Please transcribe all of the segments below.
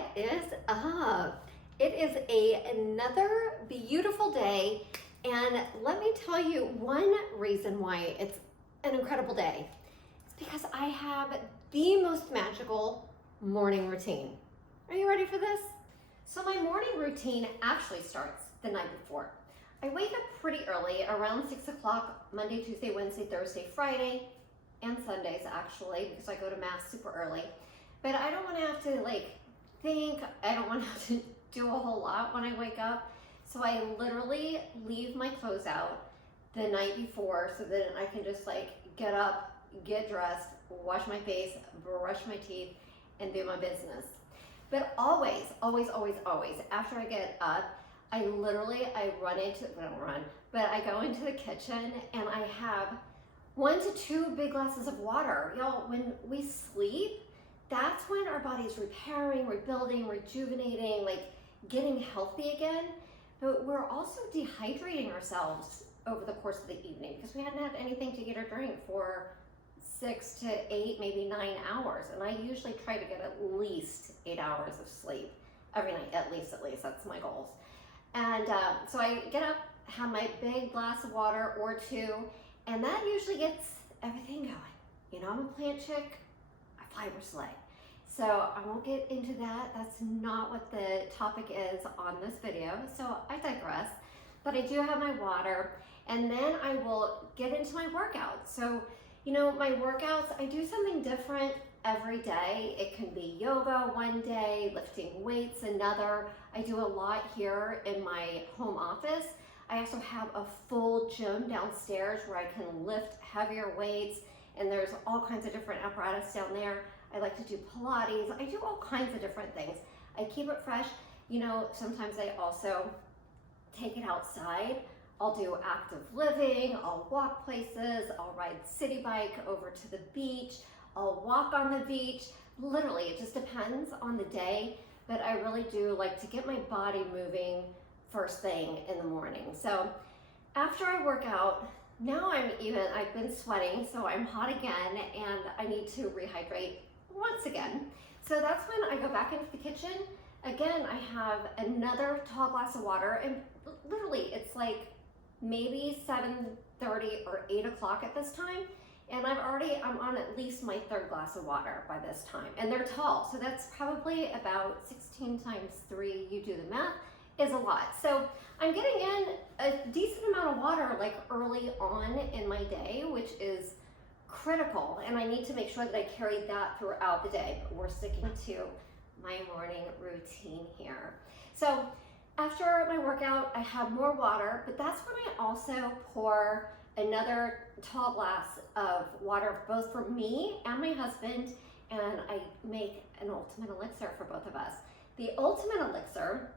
What is up? It is another beautiful day, and let me tell you one reason why it's an incredible day. It's because I have the most magical morning routine. Are you ready for this? So my morning routine actually starts the night before. I wake up pretty early, around 6 o'clock, Monday, Tuesday, Wednesday, Thursday, Friday, and Sundays actually, because I go to mass super early. But I don't want to have to think, I don't want to have to do a whole lot when I wake up. So I literally leave my clothes out the night before so that I can just get up, get dressed, wash my face, brush my teeth, and do my business. But always, after I get up, I run into, I don't run, but I go into the kitchen and I have 1 to 2 big glasses of water. Y'all, when we sleep, that's when our body's repairing, rebuilding, rejuvenating, getting healthy again. But we're also dehydrating ourselves over the course of the evening because we hadn't had anything to eat or drink for 6 to 8, maybe 9 hours. And I usually try to get at least 8 hours of sleep every night, at least, that's my goals. And so I get up, have my big glass of water or 2, and that usually gets everything going. You know, I'm a plant chick, I fiber slay. So I won't get into that. That's not what the topic is on this video. So I digress, but I do have my water, and then I will get into my workout. So, you know, my workouts, I do something different every day. It can be yoga one day, lifting weights another. I do a lot here in my home office. I also have a full gym downstairs where I can lift heavier weights, and there's all kinds of different apparatus down there. I like to do Pilates. I do all kinds of different things. I keep it fresh. You know, sometimes I also take it outside. I'll do active living. I'll walk places. I'll ride city bike over to the beach. I'll walk on the beach. Literally, it just depends on the day. But I really do like to get my body moving first thing in the morning. So after I work out, now I've been sweating, so I'm hot again, and I need to rehydrate once again. So that's when I go back into the kitchen. Again, I have another tall glass of water, and literally it's maybe 7:30 or 8 o'clock at this time, and I'm on at least my 3rd glass of water by this time, and they're tall, so that's probably about 16 times 3, you do the math, is a lot. So I'm getting in a decent amount of water early on in my day, which is critical, and I need to make sure that I carry that throughout the day. But we're sticking to my morning routine here. So after my workout, I have more water, but that's when I also pour another tall glass of water, both for me and my husband, and I make an ultimate elixir for both of us. The ultimate elixir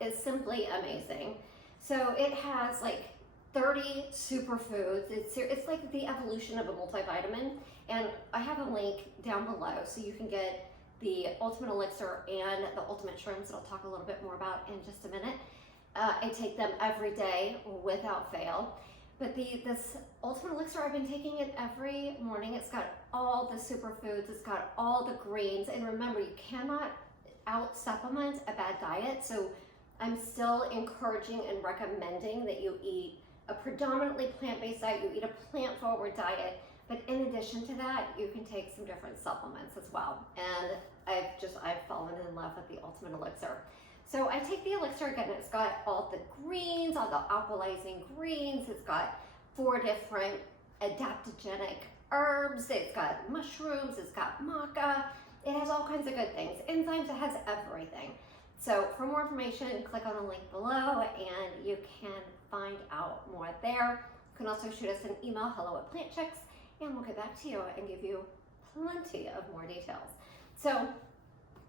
is simply amazing. So it has 30 superfoods. It's like the evolution of a multivitamin, and I have a link down below so you can get the ultimate elixir and the ultimate shrooms that I'll talk a little bit more about in just a minute. I take them every day without fail. But this ultimate elixir, I've been taking it every morning. It's got all the superfoods, it's got all the greens, and remember, you cannot out supplement a bad diet. So I'm still encouraging and recommending that you eat a predominantly plant-based diet, you eat a plant-forward diet, but in addition to that, you can take some different supplements as well. And I've fallen in love with the ultimate elixir. So I take the elixir again, it's got all the greens, all the alkalizing greens, it's got 4 different adaptogenic herbs, it's got mushrooms, it's got maca, it has all kinds of good things, enzymes, it has everything. So for more information, click on the link below and you can find out more there. You can also shoot us an email, hello@plantchics, and we'll get back to you and give you plenty of more details. So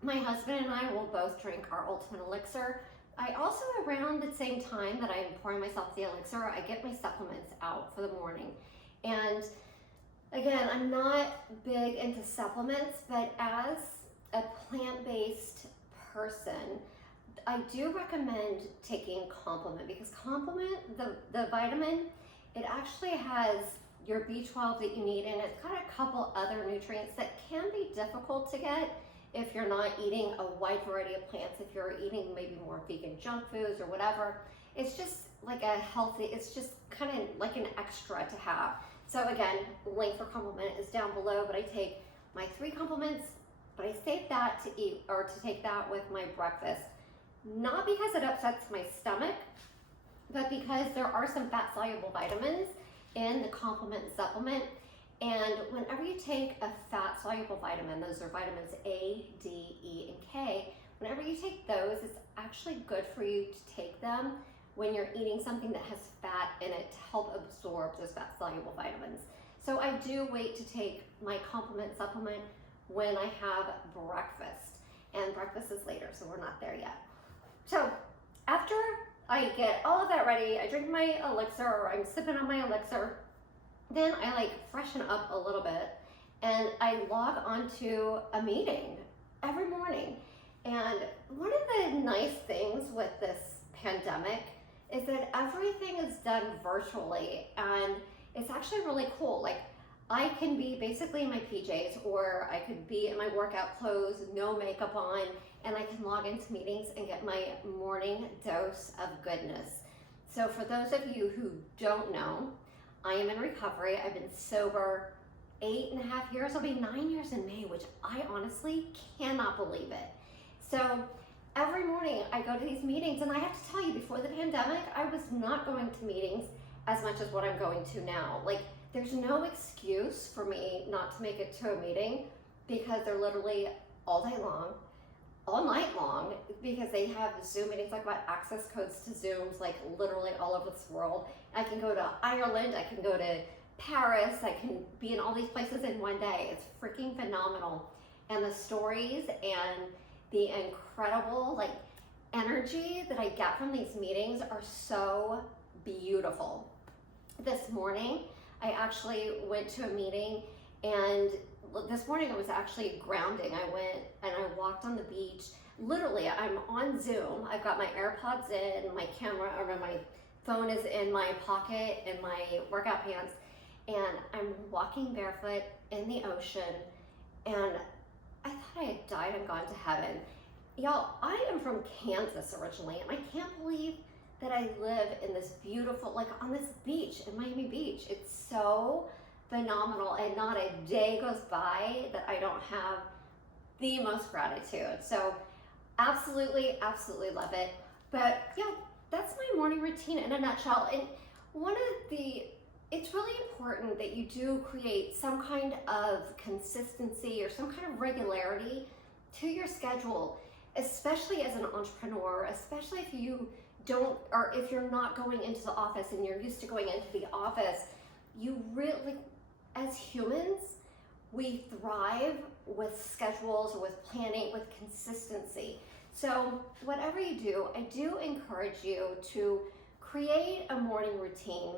my husband and I will both drink our ultimate elixir. I also, around the same time that I'm pouring myself the elixir, I get my supplements out for the morning. And again, I'm not big into supplements, but as a plant-based person, I do recommend taking Complement, because Complement, the vitamin, it actually has your B12 that you need, and it's got a couple other nutrients that can be difficult to get if you're not eating a wide variety of plants, if you're eating maybe more vegan junk foods or whatever. It's just like a healthy, it's just kind of like an extra to have. So again, link for complement is down below, but I take my 3 complements, but I save that to eat or to take that with my breakfast. Not because it upsets my stomach, but because there are some fat soluble vitamins in the complement supplement. And whenever you take a fat soluble vitamin, those are vitamins A, D, E, and K, whenever you take those, it's actually good for you to take them when you're eating something that has fat in it to help absorb those fat soluble vitamins. So I do wait to take my complement supplement when I have breakfast, and breakfast is later, so we're not there yet. So after I get all of that ready, I drink my Elixir, or I'm sipping on my Elixir, then I like freshen up a little bit and I log onto a meeting every morning. And one of the nice things with this pandemic is that everything is done virtually, and it's actually really cool. Like, I can be basically in my PJs, or I could be in my workout clothes, no makeup on, and I can log into meetings and get my morning dose of goodness. So for those of you who don't know, I am in recovery. I've been sober 8.5 years. It'll be 9 years in May, which I honestly cannot believe it. So every morning I go to these meetings, and I have to tell you, before the pandemic, I was not going to meetings as much as what I'm going to now. Like, there's no excuse for me not to make it to a meeting, because they're literally all day long, all night long, because they have Zoom meetings. I've got access codes to Zooms like literally all over this world. I can go to Ireland, I can go to Paris, I can be in all these places in one day. It's freaking phenomenal. And the stories and the incredible like energy that I get from these meetings are so beautiful. This morning, I actually went to a meeting, and this morning it was actually grounding. I went and I walked on the beach. Literally, I'm on Zoom. I've got my AirPods in, my camera, or my phone is in my pocket, in my workout pants, and I'm walking barefoot in the ocean, and I thought I had died and gone to heaven. Y'all, I am from Kansas originally, and I can't believe that I live in this beautiful, like on this beach, in Miami Beach. It's so phenomenal, and not a day goes by that I don't have the most gratitude. So absolutely, absolutely love it. But yeah, that's my morning routine in a nutshell. And it's really important that you do create some kind of consistency or some kind of regularity to your schedule, especially as an entrepreneur, especially if you don't, or if you're not going into the office and you're used to going into the office. You really, as humans, we thrive with schedules, or with planning, with consistency. So whatever you do, I do encourage you to create a morning routine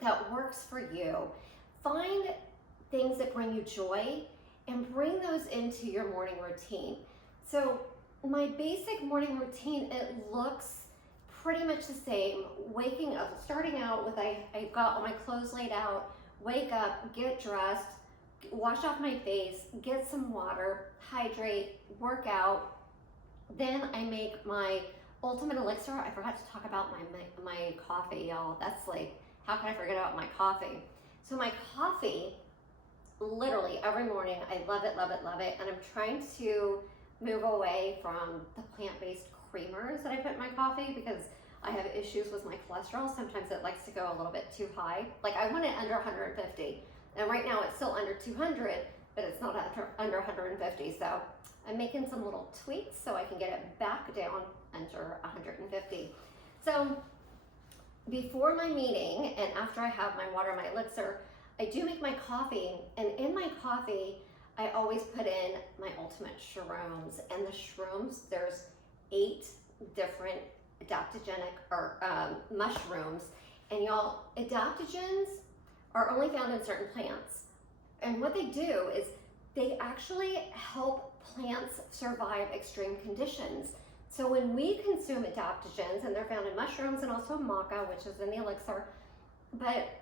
that works for you. Find things that bring you joy and bring those into your morning routine. So my basic morning routine, it looks pretty much the same. Waking up, starting out with, I've got all my clothes laid out, wake up, get dressed, wash off my face, get some water, hydrate, work out. Then I make my ultimate elixir. I forgot to talk about my coffee, y'all. That's like, how can I forget about my coffee? So my coffee, literally every morning, I love it, love it, love it. And I'm trying to move away from the plant-based creamers that I put in my coffee, because I have issues with my cholesterol. Sometimes it likes to go a little bit too high. Like, I want it under 150, and right now it's still under 200, but it's not under 150. So I'm making some little tweaks so I can get it back down under 150. So before my meeting and after I have my water, my elixir, I do make my coffee, and in my coffee, I always put in my ultimate shrooms. And the shrooms, there's 8 different adaptogenic or mushrooms. And y'all, adaptogens are only found in certain plants. And what they do is they actually help plants survive extreme conditions. So when we consume adaptogens, and they're found in mushrooms and also maca, which is in the elixir, but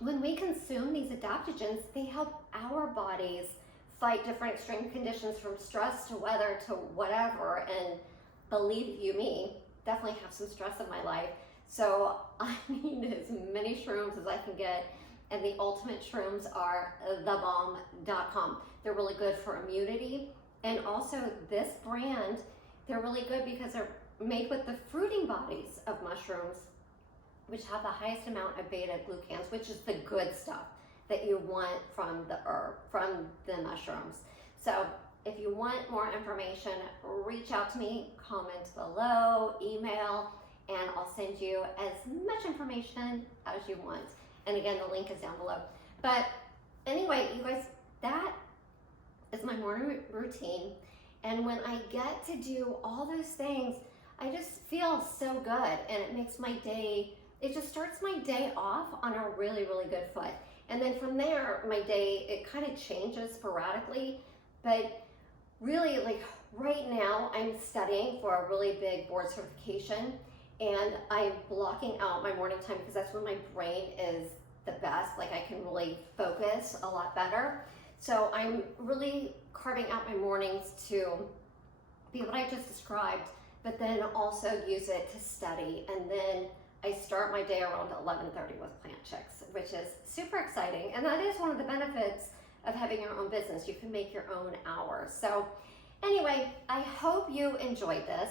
when we consume these adaptogens, they help our bodies fight different extreme conditions from stress to weather to whatever. And believe you me, definitely have some stress in my life. So I need as many shrooms as I can get. And the ultimate shrooms are thebomb.com. They're really good for immunity. And also this brand, they're really good because they're made with the fruiting bodies of mushrooms, which have the highest amount of beta glucans, which is the good stuff that you want from the herb, from the mushrooms. So if you want more information, reach out to me, comment below, email, and I'll send you as much information as you want. And again, the link is down below. But anyway, you guys, that is my morning routine. And when I get to do all those things, I just feel so good, and it makes my day, it just starts my day off on a really, really good foot. And then from there, my day, it kind of changes sporadically, but really, like right now, I'm studying for a really big board certification, and I'm blocking out my morning time because that's when my brain is the best. Like I can really focus a lot better. So I'm really carving out my mornings to be what I just described, but then also use it to study. And then I start my day around 11:30 with Plant Chics, which is super exciting. And that is one of the benefits of having your own business. You can make your own hours. So anyway, I hope you enjoyed this.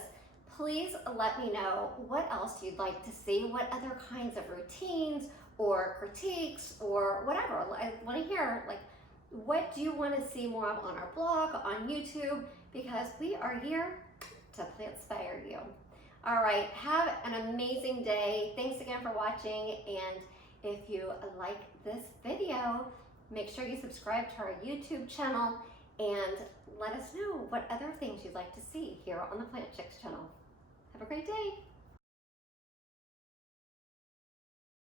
Please let me know what else you'd like to see, what other kinds of routines or critiques or whatever. I want to hear, like, what do you want to see more of on our blog, on YouTube? Because we are here to plant-inspire you. All right, have an amazing day. Thanks again for watching. And if you like this video, make sure you subscribe to our YouTube channel and let us know what other things you'd like to see here on the Plant Chics channel. Have a great day.